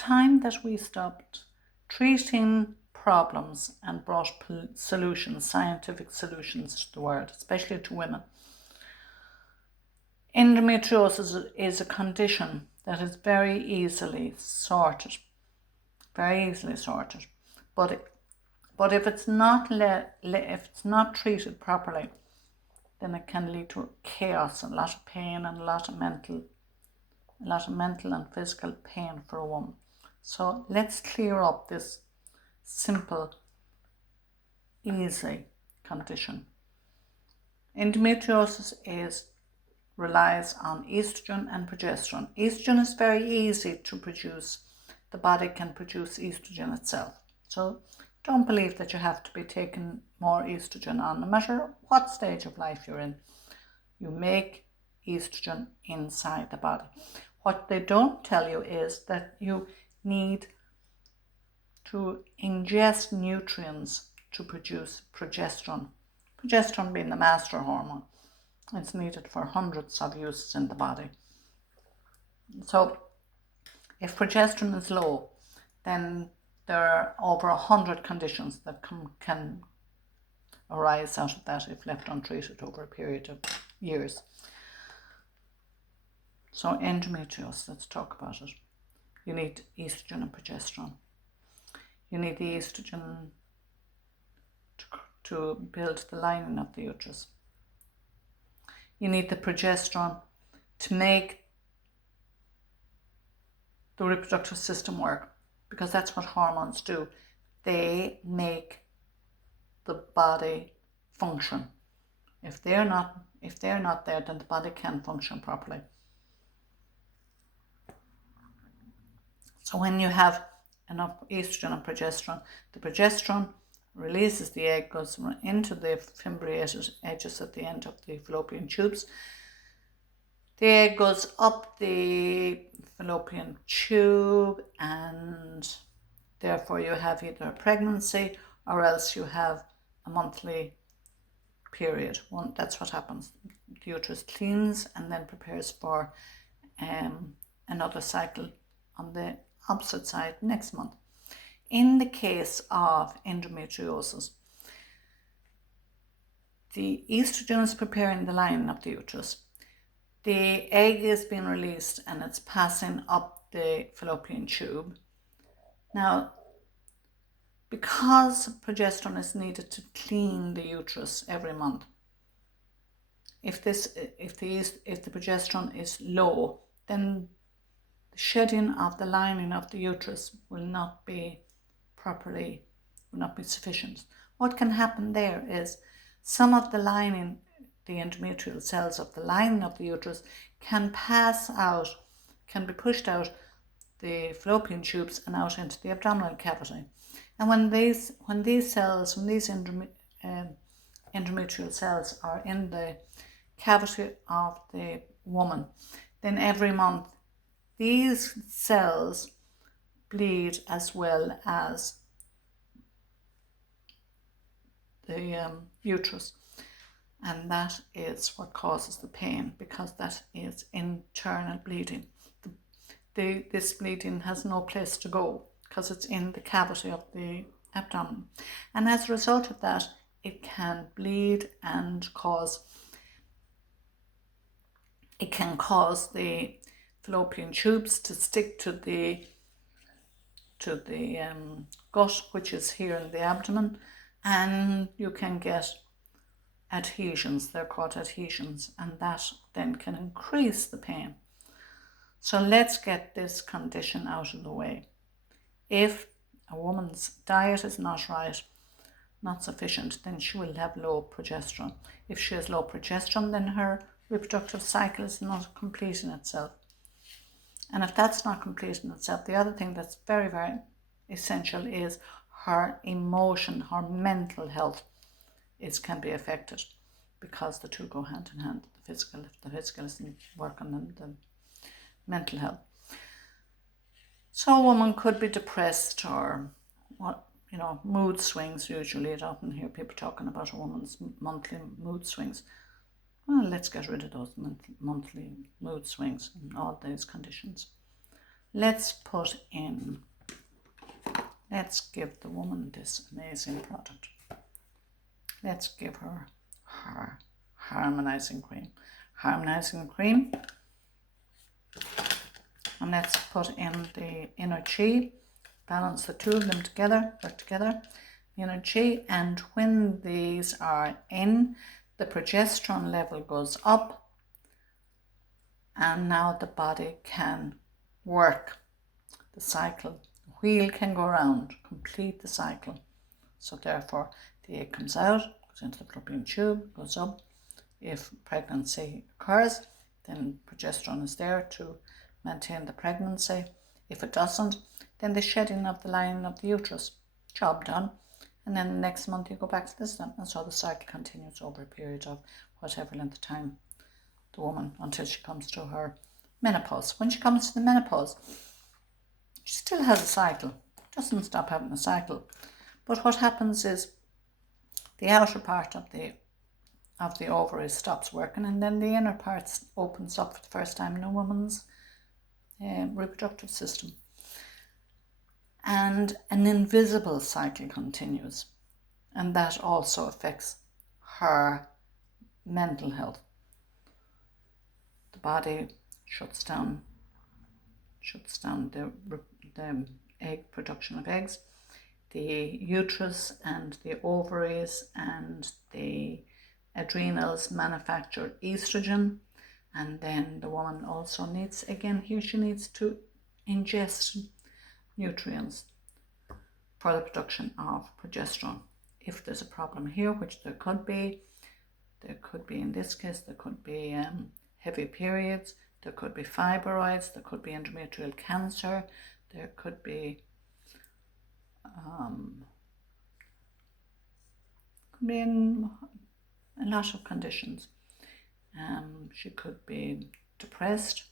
time that we stopped treating problems and brought solutions, scientific solutions to the world, especially to women. Endometriosis is a condition that is very easily sorted. But if it's not if it's not treated properly, then it can lead to chaos, a lot of pain, and a lot of mental and physical pain for a woman. So let's clear up this simple, easy condition. Endometriosis relies on estrogen and progesterone. Estrogen is very easy to produce. The body can produce estrogen itself. So don't believe that you have to be taking more estrogen on, no matter what stage of life you're in. You make estrogen inside the body. What they don't tell you is that you need to ingest nutrients to produce progesterone. Progesterone being the master hormone. It's needed for hundreds of uses in the body. So if progesterone is low, then there are over 100 conditions that can arise out of that if left untreated over a period of years. So endometriosis, let's talk about it. You need estrogen and progesterone. You need the estrogen to build the lining of the uterus. You need the progesterone to make the reproductive system work, because that's what hormones do. They make the body function. If they're not there, then the body can't function properly. So when you have enough estrogen and progesterone, the progesterone releases the egg, goes into the fimbriated edges at the end of the fallopian tubes. The egg goes up the fallopian tube, and therefore you have either a pregnancy or else you have a monthly period. That's what happens. The uterus cleans and then prepares for another cycle on the opposite side next month. In the case of endometriosis, the estrogen is preparing the lining of the uterus. The egg is being released and it's passing up the fallopian tube. Now, because progesterone is needed to clean the uterus every month, if the progesterone is low, then the shedding of the lining of the uterus will not be sufficient. What can happen there is some of the lining, the endometrial cells of the lining of the uterus, can be pushed out the fallopian tubes and out into the abdominal cavity. And when these endometrial cells are in the cavity of the woman, then every month these cells bleed as well as the uterus, and that is what causes the pain, because that is internal bleeding. This bleeding has no place to go because it's in the cavity of the abdomen, and as a result of that, it can bleed and it can cause the fallopian tubes to stick to the gut, which is here in the abdomen, and you can get adhesions. They're called adhesions, and that then can increase the pain. So let's get this condition out of the way. If a woman's diet is not right, not sufficient, then she will have low progesterone. If she has low progesterone, then her reproductive cycle is not complete in itself. And if that's not complete in itself, the other thing that's very, very essential is her emotion, her mental health can be affected, because the two go hand in hand. If the physical isn't working, then the mental health. So a woman could be depressed or mood swings. Usually, I often hear people talking about a woman's monthly mood swings. Well, let's get rid of those monthly mood swings and all those conditions. let's give the woman this amazing product. Let's give her harmonizing cream. Harmonizing cream. And let's put in the inner chi. Balance the two of them together, work together. Inner chi, and when these are in, the progesterone level goes up, and now the body can work the cycle. The wheel can go around, complete the cycle. So therefore, the egg comes out, goes into the fallopian tube, goes up. If pregnancy occurs, then progesterone is there to maintain the pregnancy. If it doesn't, then the shedding of the lining of the uterus. Job done. And then the next month you go back to this one. And so the cycle continues over a period of whatever length of time the woman, until she comes to her menopause. When she comes to the menopause, she still has a cycle. Doesn't stop having a cycle. But what happens is the outer part of the ovaries stops working, and then the inner part opens up for the first time in a woman's reproductive system. And an invisible cycle continues, and that also affects her mental health. The body shuts down the egg production of eggs. The uterus and the ovaries and the adrenals manufacture estrogen, and then the woman also needs, again here she needs to ingest nutrients for the production of progesterone. If there's a problem here, which there could be in this case, there could be heavy periods, there could be fibroids, there could be endometrial cancer, there could be a lot of conditions. She could be depressed,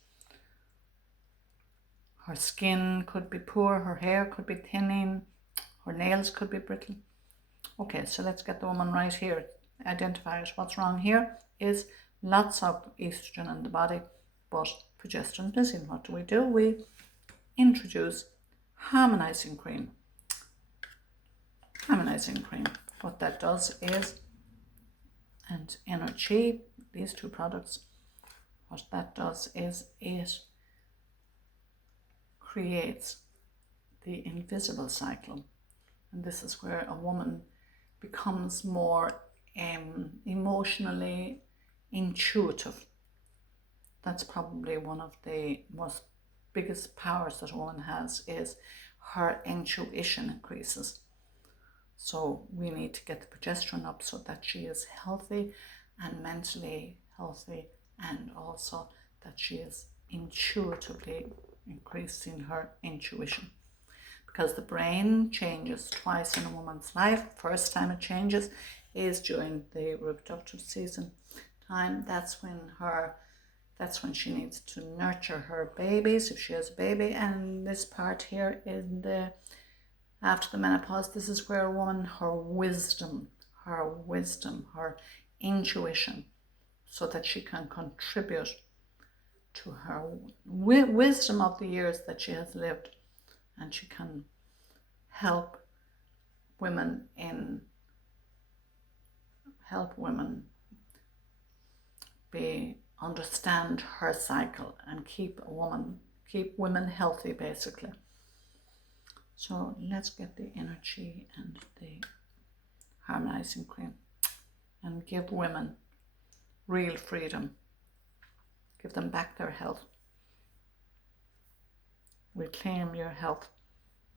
her skin could be poor, her hair could be thinning, her nails could be brittle. Okay, so let's get the woman right here. Identify it. What's wrong here is lots of estrogen in the body, but progesterone is missing. What do? We introduce harmonizing cream. Harmonizing cream. What that does is, and inner chi, these two products, what that does is it creates the invisible cycle. And this is where a woman becomes more emotionally intuitive. That's probably one of the most biggest powers that a woman has, is her intuition increases. So we need to get the progesterone up so that she is healthy and mentally healthy, and also that she is intuitively increasing her intuition. Because the brain changes twice in a woman's life. First time it changes is during the reproductive season time. That's when she needs to nurture her babies, if she has a baby. And this part here after the menopause, this is where a woman, her wisdom, her intuition, so that she can contribute to her wisdom of the years that she has lived, and she can help women understand her cycle and keep women healthy, basically. So let's get the inner chi and the harmonizing cream and give women real freedom. Give them back their health. Reclaim your health.